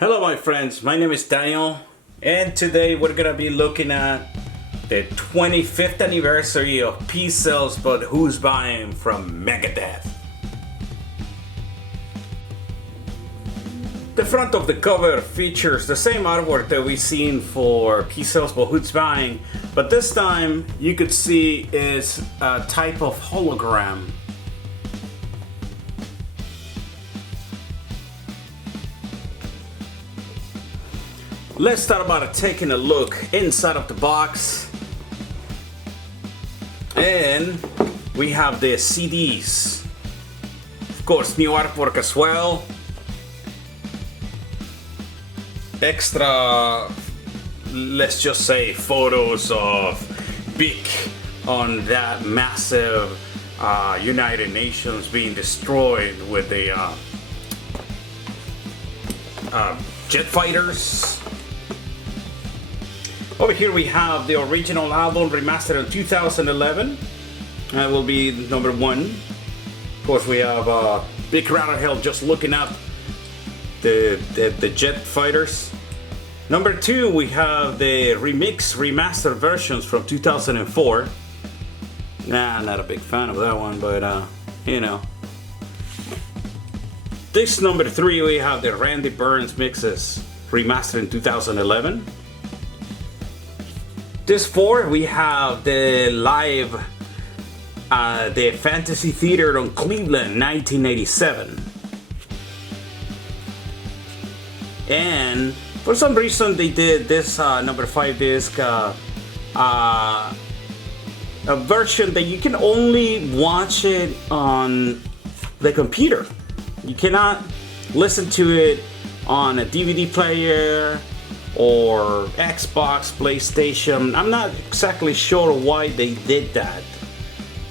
Hello my friends, my name is Daniel, and today we're gonna be looking at the 25th anniversary of Peace Sells But Who's Buying from Megadeth. The front of the cover features the same artwork that we've seen for Peace Sells But Who's Buying, but this time you could see is a type of hologram. Let's start by taking a look inside of the box, and we have the CDs, of course new artwork as well, extra, let's just say, photos of Big on that massive United Nations being destroyed with the jet fighters. Over here we have the original album remastered in 2011. That will be number 1. Of course we have Big Rattlehell just looking up the jet fighters. Number 2 we have the remastered versions from 2004. Nah, not a big fan of that one, but you know. This number 3 we have the Randy Burns mixes remastered in 2011. This 4 we have the live the Fantasy Theater on Cleveland 1987, and for some reason they did this number 5 disc a version that you can only watch it on the computer. You cannot listen to it on a DVD player or Xbox, PlayStation. I'm not exactly sure why they did that,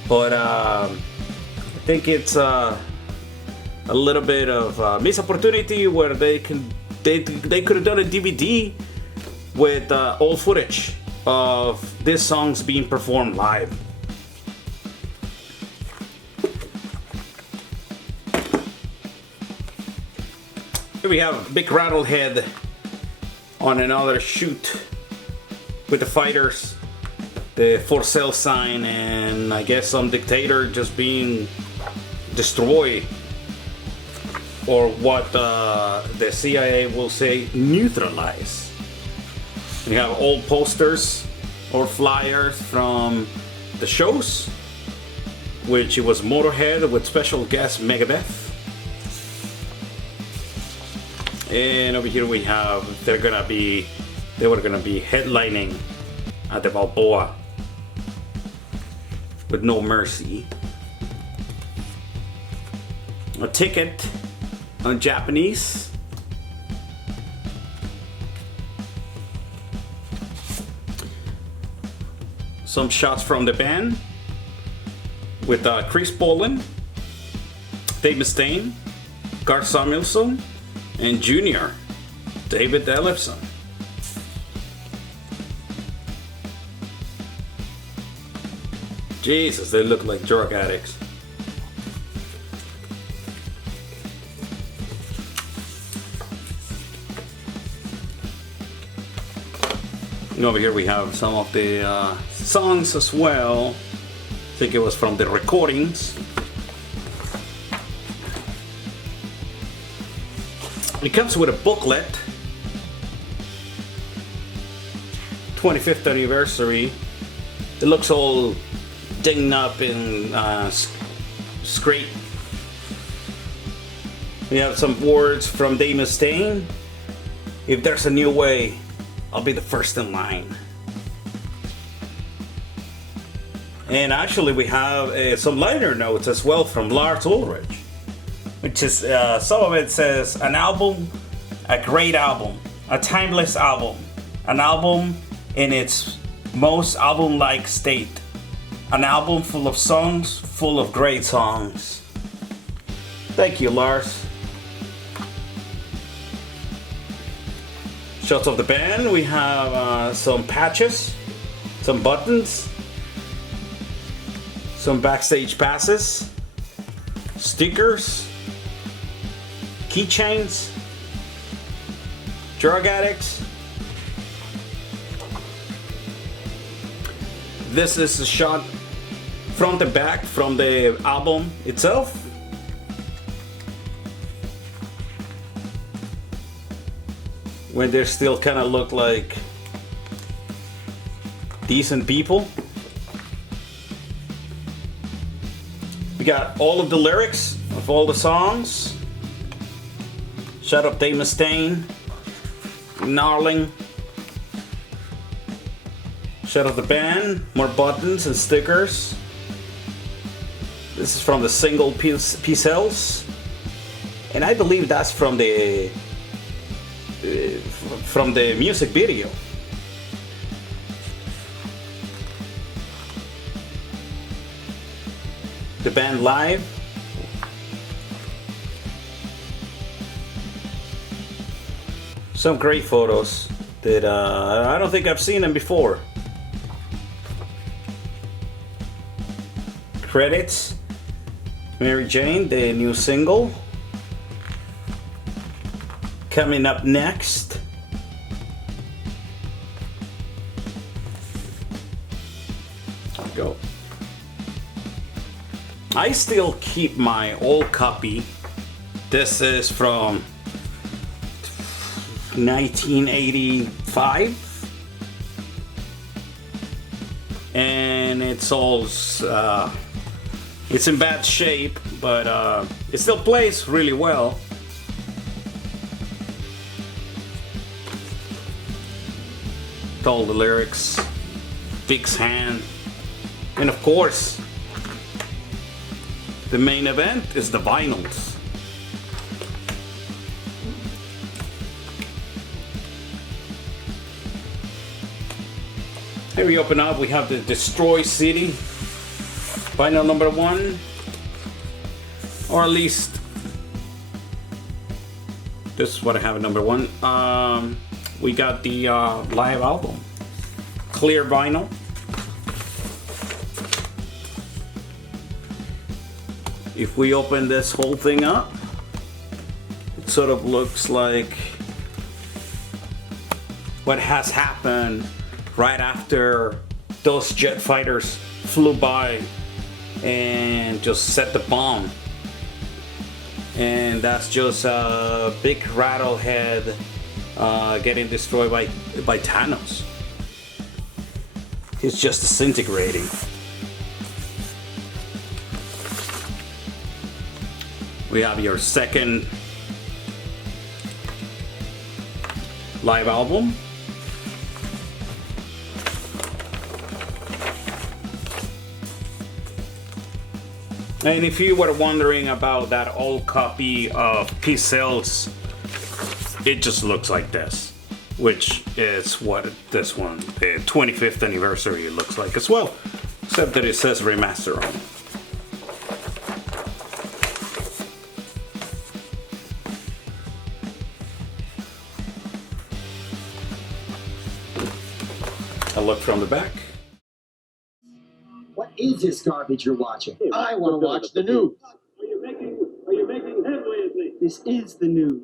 but I think it's a little bit of missed opportunity where they could have done a DVD with old footage of these songs being performed live. Here we have Big Rattlehead on another shoot with the fighters, the for sale sign, and I guess some dictator just being destroyed, or what the CIA will say, neutralized. We have old posters or flyers from the shows, which it was Motorhead with special guest Megadeth. And over here we have, they were gonna be headlining at the Balboa with No Mercy. A ticket on Japanese. Some shots from the band with Chris Poland, Dave Mustaine, Garth Samuelson, and Junior David Ellefson. Jesus, they look like drug addicts. And over here we have some of the songs as well. I think it was from the recordings. It comes with a booklet, 25th anniversary. It looks all dinged up and scraped. We have some words from Dave Mustaine. If there's a new way, I'll be the first in line. And actually we have some liner notes as well from Lars Ulrich, which is, some of it says, an album, a great album, a timeless album, an album in its most album-like state. An album full of songs, full of great songs. Thank you, Lars. Shots of the band. We have some patches, some buttons, some backstage passes, stickers, keychains, drug addicts. This is a shot front and back from the album itself. When they still kind of look like decent people. We got all of the lyrics of all the songs. Shut Up Dave Mustaine, Gnarling. Shut Up the band, more buttons and stickers. This is from the single P-Cells. And I believe that's from the music video. The band live. Some great photos that I don't think I've seen them before. Credits. Mary Jane, the new single. Coming up next. Go. I still keep my old copy. This is from 1985. And it's all it's in bad shape, but it still plays really well. All the lyrics, Big's hand, and of course, the main event is the vinyls. Here we open up, we have the Destroy City, vinyl number 1, or at least this is what I have at number 1. We got the live album, clear vinyl. If we open this whole thing up, it sort of looks like what has happened right after those jet fighters flew by and just set the bomb. And that's just a big rattlehead getting destroyed by Thanos. It's just disintegrating. We have your second live album. And if you were wondering about that old copy of P-Cells, it just looks like this, which is what this one, the 25th anniversary, looks like as well, except that it says remaster on it. A look from the back. What is this garbage you're watching? I want to watch the news. Are you making headway at least? This is the news.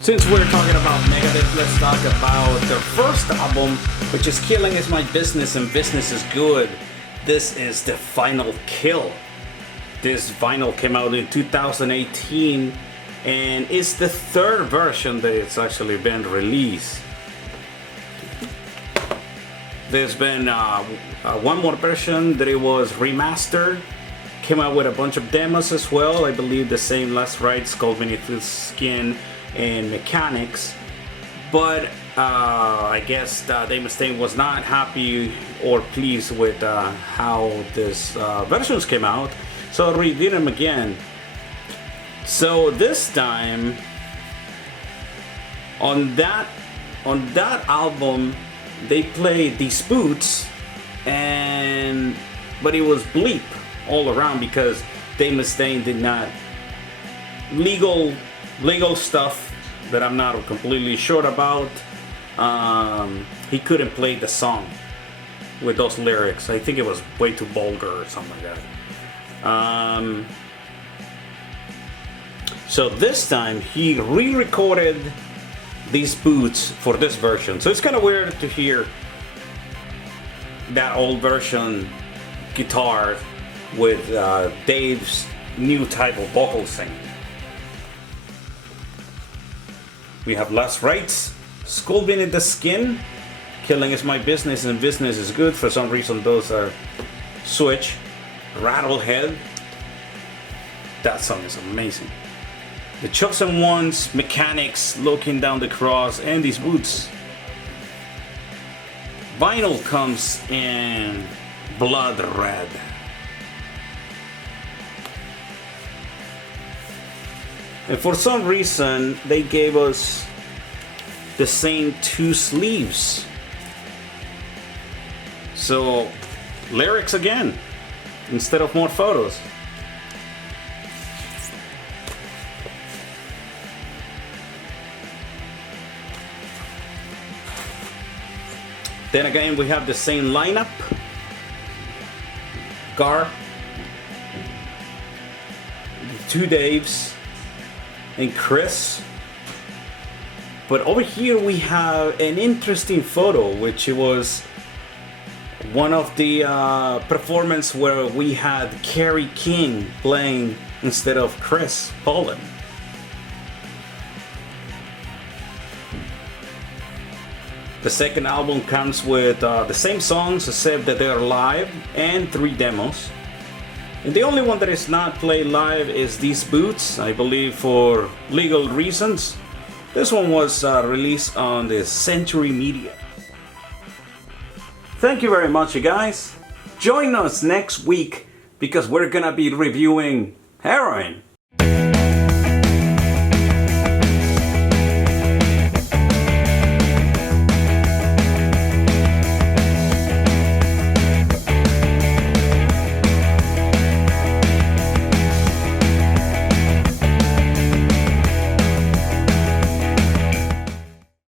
Since we're talking about Megadeth, let's talk about their first album, which is Killing Is My Business and Business Is Good. This is the Final Kill. This vinyl came out in 2018 and it's the third version that it's actually been released. There's been one more version that it was remastered. Came out with a bunch of demos as well. I believe the same Last Ride, Skull Beneath the Skin, and Mechanics. But I guess Dave Mustaine was not happy or pleased with how this versions came out, so I redid them again. So this time, on that on that album they played these boots, but it was bleep all around because Dave Mustaine did not legal stuff that I'm not completely sure about. He couldn't play the song with those lyrics. I think it was way too vulgar or something like that. So this time he re-recorded these boots for this version. So it's kind of weird to hear that old version guitar with Dave's new type of vocal singing. We have Last Rites, Skull Beneath the Skin, Killing Is My Business and Business Is Good. For some reason those are switch. Rattlehead, that song is amazing. The Chosen Ones, Mechanics, Looking Down the Cross, and these boots. Vinyl comes in Blood Red. And for some reason they gave us the same two sleeves. So lyrics again instead of more photos. Then again we have the same lineup. Gar, the two Daves, and Chris. But over here we have an interesting photo, which was one of the performance where we had Kerry King playing instead of Chris Poland. The second album comes with the same songs except that they are live and 3 demos. And the only one that is not played live is these boots, I believe for legal reasons. This one was released on the Century Media. Thank you very much, you guys. Join us next week because we're gonna be reviewing Heroin.